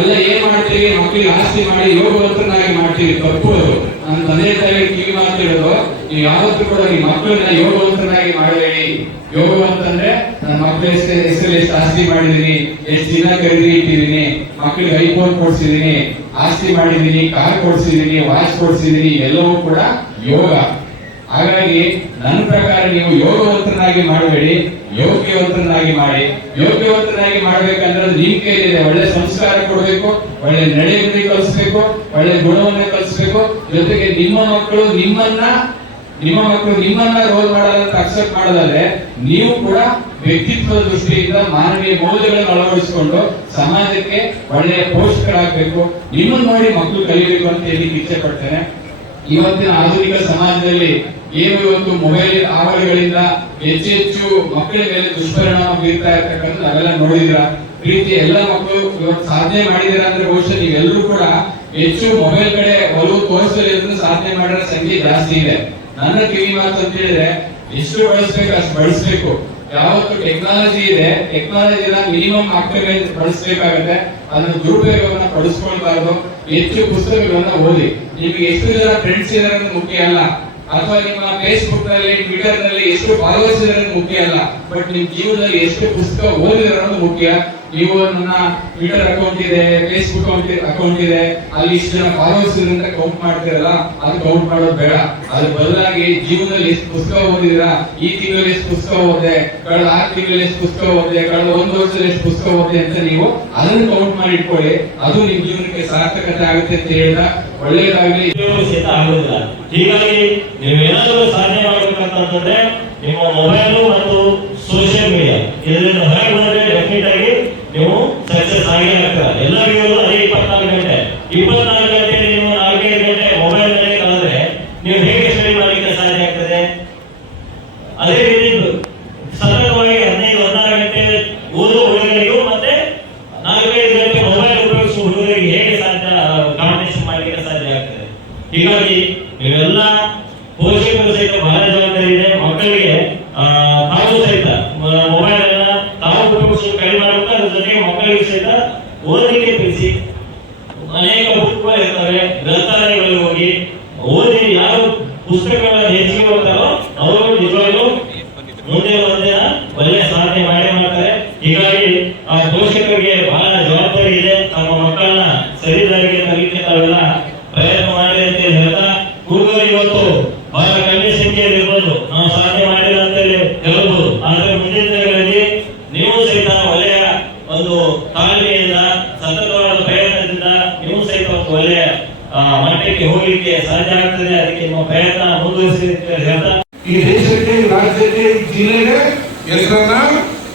ನಾವೆಲ್ಲ ಏನ್ ಮಾಡ್ತೀವಿ ಮಕ್ಕಳಿಗೆ ಆಸ್ತಿ ಮಾಡಿ, ಯೋಗವಂತರನ್ನಾಗಿ ಮಾಡ್ತೀವಿ ತಪ್ಪು ನನ್ನ ತಂದೆ ತಾಯಿ ಕಿವಿ ಮಾತಾಡೋದು ನೀವು ಯಾವತ್ತೂ ಕೂಡ ನಿಮ್ಮ ಮಕ್ಕಳನ್ನ ಯೋಗವಂತನಾಗಿ ಮಾಡಬೇಡಿ. ಯೋಗವಂತ ಅಂದ್ರೆ ನನ್ನ ಮಕ್ಕಳ ಹೆಸರಲ್ಲಿ ಎಷ್ಟು ಆಸ್ತಿ ಮಾಡಿದೀನಿ ಎಷ್ಟು ದಿನ ಖರೀದಿ ಇಟ್ಟಿದ್ದೀನಿ ಮಕ್ಕಳಿಗೆ ಐಫೋನ್ ಕೊಡ್ಸಿದೀನಿ ಆಸ್ತಿ ಮಾಡಿದೀನಿ ಕಾರ್ ಕೊಡ್ಸಿದೀನಿ ವಾಚ್ ಕೊಡ್ಸಿದೀನಿ ಎಲ್ಲವೂ ಕೂಡ ಯೋಗ. ಹಾಗಾಗಿ ನನ್ನ ಪ್ರಕಾರ ನೀವು ಯೋಗವಂತನಾಗಿ ಮಾಡಬೇಡಿ ಯೋಗ್ಯವಂತನಾಗಿ ಮಾಡಿ. ಯೋಗ್ಯವಂತನಾಗಿ ಮಾಡ್ಬೇಕಂದ್ರೆ ನಿಮ್ ಕೈಲಿದೆ ಒಳ್ಳೆ ಸಂಸ್ಕಾರ ಕೊಡಬೇಕು, ಒಳ್ಳೆ ನಡೆಯುವುದೇ ಕಲಿಸ್ಬೇಕು, ಒಳ್ಳೆ ಗುಣವನ್ನೇ ಕಲಿಸ್ಬೇಕು. ಜೊತೆಗೆ ನಿಮ್ಮ ಮಕ್ಕಳು ನಿಮ್ಮನ್ನ, ನಿಮ್ಮ ಮಕ್ಕಳು ನಿಮ್ಮನ್ನ ರೋಲ್ ಮಾಡಲ್ಲ ಅಕ್ಸೆಪ್ಟ್ ಮಾಡೋದಾದ್ರೆ ನೀವು ಕೂಡ ವ್ಯಕ್ತಿತ್ವದ ದೃಷ್ಟಿಯಿಂದ ಮಾನವೀಯ ಮೌಲ್ಯಗಳನ್ನು ಅಳವಡಿಸಿಕೊಂಡು ಸಮಾಜಕ್ಕೆ ಒಳ್ಳೆಯ ಪೋಷಕರಾಗಬೇಕು. ನಿಮ್ಮನ್ನು ನೋಡಿ ಮಕ್ಕಳು ಕಲಿಬೇಕು ಅಂತ ಹೇಳಿ ಇಚ್ಛೆ ಪಡ್ತೇನೆ. ಇವತ್ತಿನ ಆಧುನಿಕ ಸಮಾಜದಲ್ಲಿ ಏನು ಇವತ್ತು ಮೊಬೈಲ್ ಆವರಣಗಳಿಂದ ಹೆಚ್ಚು ಹೆಚ್ಚು ಮಕ್ಕಳ ಮೇಲೆ ದುಷ್ಪರಿಣಾಮ ಬೀರ್ತಾ ಇರ್ತಕ್ಕಂಥ ನಾವೆಲ್ಲ ನೋಡಿದಿರ ರೀತಿ ಎಲ್ಲ ಮಕ್ಕಳು ಇವತ್ತು ಸಾಧನೆ ಮಾಡಿದಿರ ಅಂದ್ರೆ ಬಹುಶಃ ನೀವೆಲ್ಲರೂ ಕೂಡ ಹೆಚ್ಚು ಮೊಬೈಲ್ ಕಡೆ ಒಲವು ತೋರಿಸಲಿಲ್ಲ ಸಾಧನೆ ಮಾಡಿರೋ ಸಂಖ್ಯೆ ಜಾಸ್ತಿ ಇದೆ. ನನ್ನ ಕಿವಿ ಮಾತು ಅಂತ ಹೇಳಿದ್ರೆ, ಎಷ್ಟು ಬಳಸ್ಬೇಕು ಅಷ್ಟು ಬಳಸ್ಬೇಕು. ಯಾವತ್ತು ಟೆಕ್ನಾಲಜಿ ಇದೆ ಟೆಕ್ನಾಲಜಿನ ಮಿನಿಮಮ್ ಮಕ್ಕಳಿಗೆ ಬಳಸಬೇಕಾಗತ್ತೆ. ಅದನ್ನ ದುರುಪಯೋಗವನ್ನ ಪಡಿಸ್ಕೊಳ್ಬಾರ್ದು. ಹೆಚ್ಚು ಪುಸ್ತಕಗಳನ್ನ ಓದಿ. ನಿಮಗೆ ಎಷ್ಟು ಜನ ಫ್ರೆಂಡ್ಸ್ ಇದ್ದಾರೆ ಮುಖ್ಯ ಅಲ್ಲ. ಅಥವಾ ನಿಮ್ಮ ಫೇಸ್ಬುಕ್ನಲ್ಲಿ ಟ್ವಿಟರ್ನಲ್ಲಿ ಎಷ್ಟು ಫಾಲೋವರ್ಸ್ ಇದ್ದಾರೆ ಮುಖ್ಯ ಅಲ್ಲ. ಬಟ್ ನಿಮ್ ಜೀವನದಲ್ಲಿ ಎಷ್ಟು ಪುಸ್ತಕ ಓದಿದಾರೆ ಮುಖ್ಯ. ನೀವು ನನ್ನ ಟ್ವಿಟರ್ ಅಕೌಂಟ್ ಇದೆ ಫೇಸ್ಬುಕ್ ಅಕೌಂಟ್ ಇದೆ ಅಲ್ಲಿ ಇಷ್ಟು ಜನ ಫಾಲೋವರ್ಸ್ ಅಂತ ಕೌಂಟ್ ಮಾಡ್ತೀರಲ್ಲ, ಅದು ಕೌಂಟ್ ಮಾಡೋದು ಬೇಡ. ಅದ್ರ ಬದಲಾಗಿ ಜೀವನದಲ್ಲಿ ಎಷ್ಟು ಪುಸ್ತಕ ಓದಿದಿರಾ ಈ ತಿಂಗಳಲ್ಲಿ ಎಷ್ಟು ಪುಸ್ತಕ ಓದಿದೆ? ಕಳೆದ ಆರು ತಿಂಗಳಲ್ಲಿ ಎಷ್ಟು ಪುಸ್ತಕ ಓದಿದೆ? ಕಳೆದ ಒಂದು ವರ್ಷದಲ್ಲಿ ಎಷ್ಟು ಪುಸ್ತಕ ಓದಿದೆ ಅಂತ ನೀವು ಅದನ್ನು ಕೌಂಟ್ ಮಾಡಿ ಇಟ್ಕೊಳ್ಳಿ. ಅದು ನಿಮ್ಮ ಜೀವನಕ್ಕೆ ಸಾರ್ಥಕತೆ ಆಗುತ್ತೆ ಅಂತ ಹೇಳಿದ ಒಳ್ಳೆಯದಾಗಲಿ. ಆಗುವುದಿಲ್ಲ ಹೀಗಾಗಿ ನೀವೇನಾದರೂ ಸಾಧನೆ ಮಾಡಬೇಕಂತಂದ್ರೆ ನಿಮ್ಮ ಮೊಬೈಲು ಮತ್ತು ಸೋಷಿಯಲ್ ಮೀಡಿಯಾ ಇದರಿಂದ ಹೊರಗೆ ಹೀಗಾಗಿ ಇವೆಲ್ಲ ಪೋಷಕರು ಸಹಿತ ಬಹಳ ಜವಾಬ್ದಾರಿ ಇದೆ. ಮಕ್ಕಳಿಗೆ ತಾವು ಸಹಿತ ಮೊಬೈಲ್ ಅನ್ನ ತಾವು ಉಪಯೋಗಿಸುವ ಕಡಿಮೆ ಮಾಡಬೇಕು ಜೊತೆಗೆ ಮಕ್ಕಳಿಗೆ ಸಹಿತ ಓದಲಿಕ್ಕೆ ತಿಳಿಸಿ ಅನೇಕ ಬುಕ್ಗಳು ಇರ್ತವೆ ಗ್ರಂಥಾಲಯಗಳಿಗೆ ಹೋಗಿ ಓದಿ, ಯಾರು ಪುಸ್ತಕಗಳನ್ನ ಹೆಚ್ಚಿಗೆ ಓದ್ತಾರೋ ಅವರು ನಿಜವಾಗ್ಲೂ ಮುಂದೆ ಒಂದಿನ ಒಳ್ಳೆ ಸಾಧನೆ ಮಾಡೇ ಮಾಡ್ತಾರೆ ಹೀಗಾಗಿ ಆ ಪೋಷಕರಿಗೆ ಬಹಳ ಜವಾಬ್ದಾರಿ ಇದೆ ತಮ್ಮ ಮಕ್ಕಳನ್ನ ಸರಿದಾರಿಗೆ ತರಲಿಕ್ಕೆ ತಾವೆಲ್ಲ ಪ್ರಯತ್ನ ಮಾಡಿ ಅಂತ ಹೇಳಿ ಹೇಳ್ತಾ ಹುಡುಗರು ಇವತ್ತು ಬಹಳ ಕಡಿಮೆ ಸಂಖ್ಯೆಯಲ್ಲಿ ಇರ್ಬೋದು ನಾವು ಸಾಧನೆ ಮಾಡಿಲ್ಲ ಅಂತೇಳಿ ಹೇಳ್ಬೋದು ಆದ್ರೆ ಮುಂದಿನ ದಿನಗಳಲ್ಲಿ ನೀವು ಸಹಿತ ಒಳ್ಳೆಯ ಒಂದು ತಾಳ್ಮೆಯಿಂದ ಸತತವಾದ ಪ್ರಯತ್ನದಿಂದ ನೀವು ಸಹಿತ ಒಂದು ಒಳ್ಳೆಯ ಆ, ಮಟ್ಟಕ್ಕೆ ಹೋಗ್ಲಿಕ್ಕೆ ಸಾಧ್ಯ ಆಗ್ತದೆ ಅದಕ್ಕೆ ನಿಮ್ಮ ಪ್ರಯತ್ನ ಮುಂದುವರಿಸಿ ಅಂತ ಹೇಳ್ತಾ ಈ ದೇಶಕ್ಕೆ ಈ ರಾಜ್ಯಕ್ಕೆ ಈ ಜಿಲ್ಲೆಗೆ ಹೆಸರನ್ನ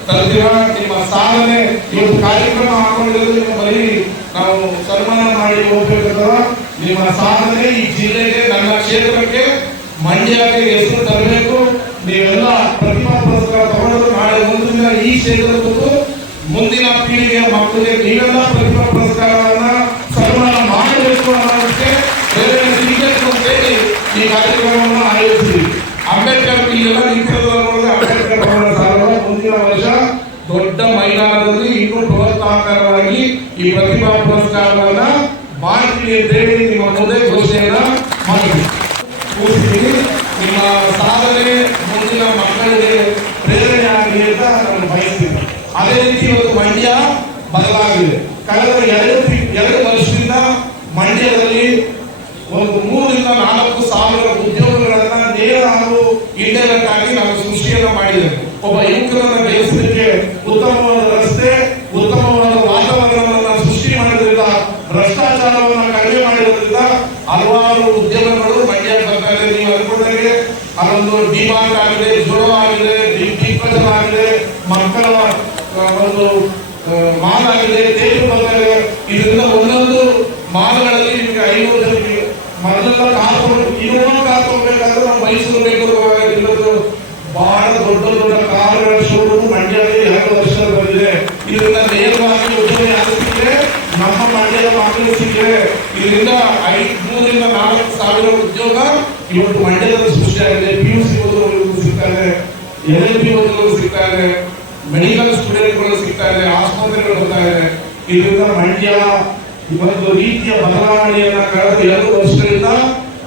ತರ್ತೀರ ನಿಮ್ಮ ಸಾಧನೆ ಇವತ್ತು ಕಾರ್ಯಕ್ರಮ ಹಾಕೊಂಡಿರೋದು ನಿಮ್ಮ ಬರೀ ನಾವು ಮಾಡಿ ನಿಮ್ಮ ಸಾಧನೆ ಈ ಜಿಲ್ಲೆಗೆ ನನ್ನ ಕ್ಷೇತ್ರಕ್ಕೆ ಮಂಡ್ಯಕ್ಕೆ ಹೆಸರು ತರಬೇಕು. ನೀವೆಲ್ಲ ಪ್ರತಿಭಾ ಪುರಸ್ಕಾರ ತಗೊಂಡು ನಾಳೆ ಮುಂದಿನ ಈ ಕ್ಷೇತ್ರದಲ್ಲೂ ಮುಂದಿನ ಪೀಳಿಗೆಯ ಮಕ್ಕಳಿಗೆ ನೀವೆಲ್ಲ ಪ್ರತಿಭಾ ಪುರಸ್ಕಾರವನ್ನ ಸನ್ಮಾನ ಮಾಡಬೇಕು ಅನ್ನೋದಕ್ಕೆ ಹೇಳಿ ಈ ಕಾರ್ಯಕ್ರಮವನ್ನು ಆಯೋಜಿಸಿ. ಅಂಬೇಡ್ಕರ್ ಇಲ್ಲೆಲ್ಲ ನಿಂತಿರೋದು ನೋಡಿದ್ರೆ ಅಂಬೇಡ್ಕರ್ ಭವನ ಮುಂದಿನ ವರ್ಷ ದೊಡ್ಡ ಮೈದಾನದಲ್ಲಿ ಇನ್ನೂ ಬೃಹತ್ತಾಕಾರವಾಗಿ ಈ ಪ್ರತಿಭಾ ಪುರಸ್ಕಾರವನ್ನ ಮಾಡ್ತೀವಿ ನಿಮ್ಮ ಮುಂದೆ ಘೋಷಣೆಯನ್ನ ಕೂರಿಸ್ತೀನಿ ನಿಮ್ಮ ಸಾಧನೆ ಮುಂದಿನ ಮಕ್ಕಳಿಗೆ ಪ್ರೇರಣೆ ಆಗಲಿ ಅಂತ ನಾನು ಬಯಸ್ತೀನಿ. ಅದೇ ರೀತಿ ಡಿಮಾರ್ಟ್ ಆಗಿದೆ ಜೋಡೋ ಆಗಿದೆ ಮಕ್ಕಳ ಒಂದು ಮಾಲ್ ಆಗಿದೆ ಥಿಯೇಟರ್ ಬಂದಾಗ ಇದರಿಂದ ಒಂದೊಂದು ಮಾಲ್ಗಳಲ್ಲಿ ನಿಮಗೆ ಐನೂರು ಜನಕ್ಕೆ ಮೊದಲೆಲ್ಲ ಕಾಸು ತಗೊಂಡು ಕಾಸು ಹೋಗ್ಬೇಕಾದ್ರೆ ನಾವು ಮೈಸೂರು ಬೆಂಗಳೂರು ಇವತ್ತು ಬಹಳ ದೊಡ್ಡ ದೊಡ್ಡ ಕಾರುಗಳ ಶೋರೂಮ್ ಮಂಡ್ಯದಲ್ಲಿ ಎರಡು ವರ್ಷ ಬಂದಿದೆ ಇದರಿಂದ ನೇರವಾಗಿ ಉದ್ಯೋಗ ಆಗುತ್ತಿದೆ ನಮ್ಮ ಮಂಡ್ಯದ ಮಕ್ಕಳು ಸಿಕ್ಕಿದೆ ಇದರಿಂದ ಐದು ಮೂರರಿಂದ ನಾಲ್ಕು ಸಾವಿರ ಉದ್ಯೋಗ ಇವತ್ತು ಮಂಡ್ಯದಲ್ಲಿ ಸೃಷ್ಟಿಯಾಗಿದೆ ಪಿ ಯು ಸಿಗ್ತಾ ಇದೆ ಎಲ್ ಎಲ್ ಮೆಡಿಕಲ್ ಸ್ಟೂಡೆಂಟ್ಗಳು ಸಿಗ್ತಾ ಇದೆ, ಆಸ್ಪತ್ರೆಗಳು ಬರ್ತಾ ಇದೆ. ಇದರಿಂದ ಮಂಡ್ಯ ಒಂದು ರೀತಿಯ ಬದಲಾವಣೆಯನ್ನ ಕಳೆದ ಎರಡು ವರ್ಷದಿಂದ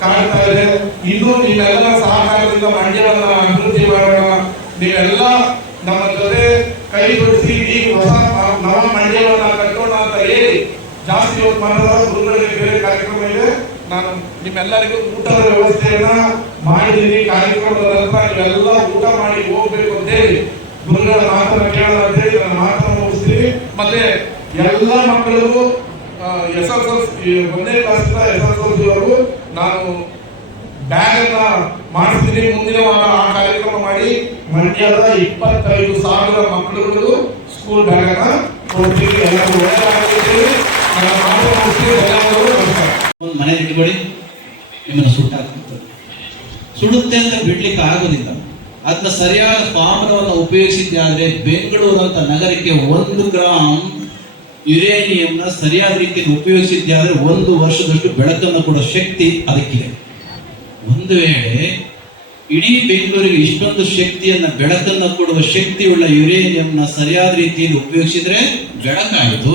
ಕಾಣ್ತಾ ಇದೆ. ಇದು ನಿಮ್ಮೆಲ್ಲರ ಸಹಕಾರದಿಂದ ಮಂಡ್ಯವನ್ನು ಅಭಿವೃದ್ಧಿ ಮಾಡೋಣ. ನೀವೆಲ್ಲ ನಮ್ಮ ಜೊತೆ ಕೈ ಈ ಹೊಸ ನವ ಮಂಡ್ಯವನ್ನ ಕಟ್ಟೋಣ ಅಂತ ಹೇಳಿ ಜಾಸ್ತಿ ಹೊತ್ತು ಮಾತಾಡೋ ಗುರುಗಳಿಗೆ ಬೇರೆ ಕಾರ್ಯಕ್ರಮ ಇದೆ. ನಾನು ನಿಮ್ಮೆಲ್ಲರಿಗೂ ಊಟದ ವ್ಯವಸ್ಥೆಯನ್ನ ಮಾಡಿದ್ದೀನಿ ಕಾರ್ಯಕ್ರಮದ ನೀವೆಲ್ಲ ಊಟ ಮಾಡಿ ಹೋಗ್ಬೇಕು ಅಂತ ಹೇಳಿ. ಗುರುಗಳ ಮಾತನ್ನ ಕೇಳೋಣ ಅಂತ ಹೇಳಿ ನಾನು ಮಾತನ್ನ ಮುಗಿಸ್ತೀನಿ. ಮತ್ತೆ ಎಲ್ಲ ಮಕ್ಕಳಿಗೂ ಎಸ್ ಎಸ್ ಎಲ್ ಒಂದನೇ ಕ್ಲಾಸಿಂದ ಎಸ್ ಎಸ್ ಎಲ್ ವರೆಗೂ ನಾನು ಬ್ಯಾಗ್ ಅನ್ನ ಮಾಡಿಸ್ತೀನಿ. ಮುಂದಿನ ವಾರ ಆ ಕಾರ್ಯಕ್ರಮ ಮಾಡಿ ಮಂಡ್ಯದ ಇಪ್ಪತ್ತೈದು ಸಾವಿರ ಮಕ್ಕಳುಗಳು ಸ್ಕೂಲ್ ಬ್ಯಾಗ್ ಅನ್ನ ಕೊಡ್ತೀನಿ ಎಲ್ಲರಿಗೂ ಒಂದು ಮನೆ ಇಟ್ಕೊಳ್ಳಿ, ನಿಮ್ಮನ್ನು ಸುಟ್ಟಾಕುತ್ತೆ ಸುಡುತ್ತೆ ಅಂತ ಬಿಡ್ಲಿಕ್ಕೆ ಆಗೋದಿಲ್ಲ. ಅದನ್ನ ಸರಿಯಾದ ಪಾಮರವನ್ನು ಉಪಯೋಗಿಸಿದ್ದಾದ್ರೆ ಬೆಂಗಳೂರು ಅಂತ ನಗರಕ್ಕೆ ಒಂದು ಗ್ರಾಮ್ ಯುರೇನಿಯಂನ ಸರಿಯಾದ ರೀತಿಯಲ್ಲಿ ಉಪಯೋಗಿಸಿದ್ದೆ ಆದ್ರೆ ಒಂದು ವರ್ಷದಷ್ಟು ಬೆಳಕನ್ನು ಕೊಡೋ ಶಕ್ತಿ ಅದಕ್ಕಿದೆ. ಒಂದು ವೇಳೆ ಇಡೀ ಬೆಂಗಳೂರಿಗೆ ಇಷ್ಟೊಂದು ಶಕ್ತಿಯನ್ನ, ಬೆಳಕನ್ನು ಕೊಡುವ ಶಕ್ತಿಯುಳ್ಳ ಯುರೇನಿಯಂನ ಸರಿಯಾದ ರೀತಿಯಲ್ಲಿ ಉಪಯೋಗಿಸಿದ್ರೆ ಬೆಳಕಾಯಿತು.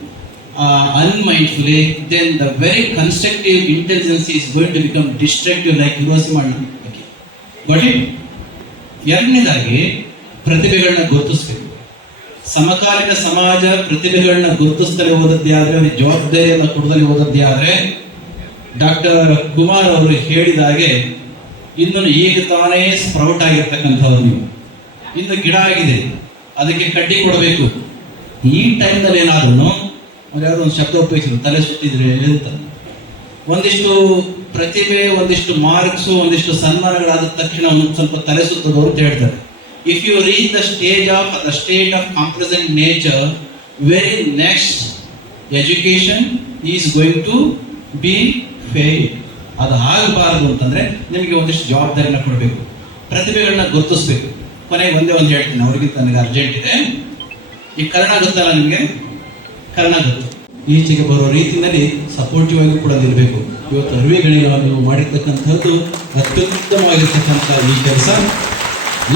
uh, unmindfully, then the very constructive intelligence is going to become destructive like Hiroshima. and. Got it? ಎರಡನೇದಾಗಿ ಪ್ರತಿಭೆಗಳನ್ನ ಗುರುತಿಸ್ಬೇಕು ಸಮಕಾಲೀನ ಸಮಾಜ ಪ್ರತಿಭೆಗಳನ್ನ ಗುರುತಿಸ್ತಲೇ ಓದದ್ದೇ ಆದರೆ ಅವರಿಗೆ ಜವಾಬ್ದಾರಿಯನ್ನು ಕೊಡದಲೇ ಓದದ್ದೇ ಆದರೆ ಡಾಕ್ಟರ್ ಕುಮಾರ್ ಅವರು ಹೇಳಿದ ಹಾಗೆ ಇನ್ನು ಈಗ ತಾನೇ ಸ್ಪ್ರೌಟ್ ಆಗಿರ್ತಕ್ಕಂಥವ್ರು ನೀವು ಇನ್ನು ಗಿಡ ಆಗಿದೆ ಅದಕ್ಕೆ ಕಡ್ಡಿ ಕೊಡಬೇಕು ಈ ಟೈಮ್ನಲ್ಲಿ ಏನಾದ್ರೂ ಅವ್ರು ಯಾರೋ ಒಂದು ಶಬ್ದ ಉಪಯೋಗಿಸಿದ್ರು, ತಲೆ ಸುತ್ತಿದ್ರೆ ಅಂತ. ಒಂದಿಷ್ಟು ಪ್ರತಿಭೆ ಒಂದಿಷ್ಟು ಮಾರ್ಕ್ಸ್ ಒಂದಿಷ್ಟು ಸನ್ಮಾನಗಳಾದ ತಕ್ಷಣ ಒಂದು ಸ್ವಲ್ಪ ತಲೆ ಸುತ್ತದವರು ಅಂತ ಹೇಳ್ತಾರೆ. If you reach the stage of the state of complacent nature very next education is going to be fail ಅದು ಆಗಬಾರದು ಅಂತಂದ್ರೆ ನಿಮಗೆ ಒಂದಿಷ್ಟು ಜವಾಬ್ದಾರಿನ ಕೊಡಬೇಕು. ಪ್ರತಿಭೆಗಳನ್ನ ಗುರುತಿಸ್ಬೇಕು. ಕೊನೆಗೆ ಒಂದೇ ಒಂದು ಹೇಳ್ತೀನಿ, ಅವ್ರಿಗಿಂತ ನನಗೆ ಅರ್ಜೆಂಟ್ ಇದೆ. ಈ ಕನ್ನಡ ಗೊತ್ತಲ್ಲ ನಿಮಗೆ? ಗೊತ್ತು ಈಚೆಗೆ ಬರೋ ರೀತಿಯಲ್ಲಿ ಸಪೋರ್ಟಿವ್ ಆಗಿ ಕೂಡ ನಿಲ್ಲಬೇಕು ಇವತ್ತು ಅರಿವೆಗಳಿಗೆ ನೀವು ಮಾಡಿರ್ತಕ್ಕಂಥದ್ದು ಅತ್ಯುತ್ತಮವಾಗಿರ್ತಕ್ಕಂಥ ಈ ಕೆಲಸ.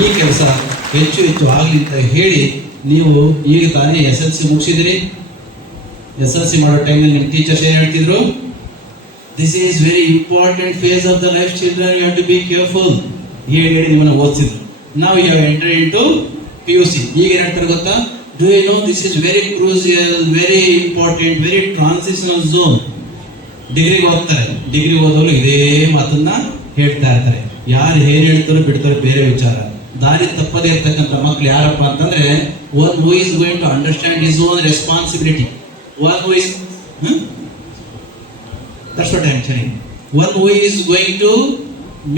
ಈ ಕೆಲಸ ಹೆಚ್ಚು ಹೆಚ್ಚು ಆಗಲಿ ಅಂತ ಹೇಳಿ ನೀವು ಈಗ ತಾನೇ ಎಸ್ ಎಲ್ ಸಿ ಮುಗಿಸಿದಿರಿ. ಎಸ್ ಎಲ್ ಸಿ ಮಾಡೋ ಟೈಮಲ್ಲಿ ನಿಮ್ಮ ಟೀಚರ್ಸ್ ಏನು ಹೇಳ್ತಿದ್ರು? This is very important phase of the life children you to be careful ಹೇಳಿ ಹೇಳಿ ನಿಮ್ಮನ್ನು ಓದಿಸಿದ್ರು. ನಾವು ಯಾವ entry enter into P U C ಈಗ ಏನು ಹೇಳ್ತಾರೆ ಗೊತ್ತಾ? Do you know this is very crucial, very important very transitional zone ಡಿಗ್ರಿಗೆ ಹೋಗ್ತಾರೆ ಡಿಗ್ರಿ ಓದೋರು ಇದೇ ಮಾತನ್ನ ಹೇಳ್ತಾ ಇರ್ತಾರೆ. ಯಾರು ಏನ್ ಹೇಳ್ತಾರೋ ಬಿಡ್ತಾರೋ ಬೇರೆ ವಿಚಾರ. ದಾರಿ ತಪ್ಪದೇ ಇರ್ತಕ್ಕಂಥ ಮಕ್ಳು ಯಾರಪ್ಪ ಅಂತಂದ್ರೆ one who is going to understand his own responsibility one who is that's what I am telling one who is going to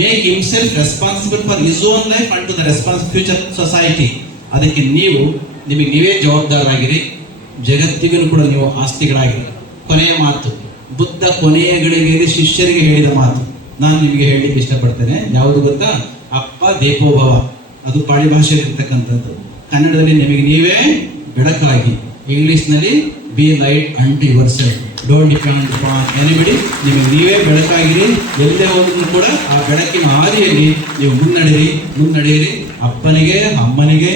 make himself responsible for his own life and to the response future society ಅದಕ್ಕೆ ನೀವು ನಿಮಗೆ ನೀವೇ ಜವಾಬ್ದಾರರಾಗಿರಿ. ಜಗತ್ತಿಗೂ ಕೂಡ ನೀವು ಆಸ್ತಿಗಳಾಗಿರಿ. ಕೊನೆಯ ಮಾತು, ಬುದ್ಧ ಕೊನೆಯ ಗಳಿಗೆಯಲ್ಲಿ ಶಿಷ್ಯರಿಗೆ ಹೇಳಿದ ಮಾತು. ನಾನು ನಿಮಗೆ ಹೇಳಲಿಕ್ಕೆ ಇಷ್ಟಪಡ್ತೇನೆ. ಯಾವುದು ಗೊತ್ತಾ? ಅಪ್ಪ ದೇಪೋಭವ. ಅದು ಪಾಳಿ ಭಾಷೆಯಲ್ಲಿ ಇರ್ತಕ್ಕಂಥದ್ದು ಕನ್ನಡದಲ್ಲಿ ನಿಮಗೆ ನೀವೇ ಬೆಳಕಾಗಿ. ಇಂಗ್ಲೀಷ್ನಲ್ಲಿ be light and yourself don't depend anybody ನಿಮಗೆ ನೀವೇ ಬೆಳಕಾಗಿರಿ. ಎಲ್ಲೇ ಹೋದ್ರು ಕೂಡ ಆ ಬೆಳಕಿನ ಹಾದಿಯಲ್ಲಿ ನೀವು ಮುನ್ನಡೆಯಿರಿ. ಮುನ್ನಡೆಯಿರಿ. ಅಪ್ಪನಿಗೆ, ಅಮ್ಮನಿಗೆ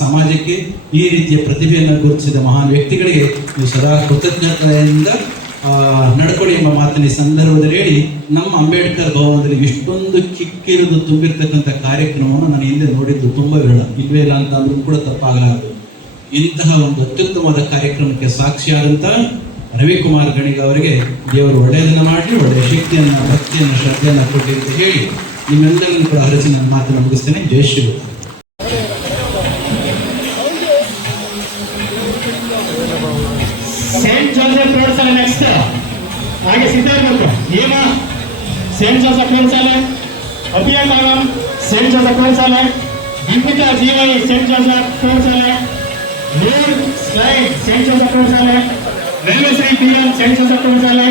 ಸಮಾಜಕ್ಕೆ ಈ ರೀತಿಯ ಪ್ರತಿಭೆಯನ್ನು ಗುರುತಿಸಿದ ಮಹಾನ್ ವ್ಯಕ್ತಿಗಳಿಗೆ ನೀವು ಸದಾ ಕೃತಜ್ಞತೆಯಿಂದ ನಡ್ಕೊಳ್ಳಿ ಎಂಬ ಮಾತಿನ ಸಂದರ್ಭದಲ್ಲಿ ಹೇಳಿ ನಮ್ಮ ಅಂಬೇಡ್ಕರ್ ಭವನದಲ್ಲಿ ಇಷ್ಟೊಂದು ಕಿಕ್ಕಿರಿದು ತುಂಬಿರ್ತಕ್ಕಂಥ ಕಾರ್ಯಕ್ರಮವನ್ನು ನಾನು ಹಿಂದೆ ನೋಡಿದ್ದು ತುಂಬ ವಿರಳ ಇಲ್ವೇ ಇಲ್ಲ ಅಂತ ಅಂದ್ರೂ ಕೂಡ ತಪ್ಪಾಗಲಾರದು. ಇಂತಹ ಒಂದು ಅತ್ಯುತ್ತಮವಾದ ಕಾರ್ಯಕ್ರಮಕ್ಕೆ ಸಾಕ್ಷಿಯಾದಂಥ ರವಿಕುಮಾರ್ ಗಣಿಗ ಅವರಿಗೆ ದೇವರು ಒಳ್ಳೆಯದನ್ನ ಮಾಡಿ ಒಳ್ಳೆಯ ಶಕ್ತಿಯನ್ನ, ಭಕ್ತಿಯನ್ನ, ಶ್ರದ್ಧೆಯನ್ನು ಕೊಟ್ಟಿ ಅಂತ ಹೇಳಿ ನಿಮ್ಮೆಲ್ಲರನ್ನು ಕೂಡ ಹರಿಸಿ ನನ್ನ ಮಾತನ್ನು ಮುಗಿಸ್ತೇನೆ. ಜೈ ಶ್ರೀ ಹಾಗೆ ಸಿದ್ಧಗಂಗಾ ಹೇಮ ಸೇಂಟ್ ಜೋಸಫ್ ಪ್ರೌಢಶಾಲೆ ಅಭಿಯಂಗಾಗಂ ಸೇಂಟ್ ಜೋಸಫ್ ಪ್ರೌಢಶಾಲೆ ಜಿಂಕಿತ ಜೀವೈ ಸೇಂಟ್ ಜೋಸಫ್ ಪ್ರೌಢಶಾಲೆ ನೂರ್ ಸ್ಲೈ ಸೇಂಟ್ ಜೋಸಫ್ ಪ್ರೌಢಶಾಲೆ railway Shri P M Saint Joseph ಪ್ರೌಢಶಾಲೆ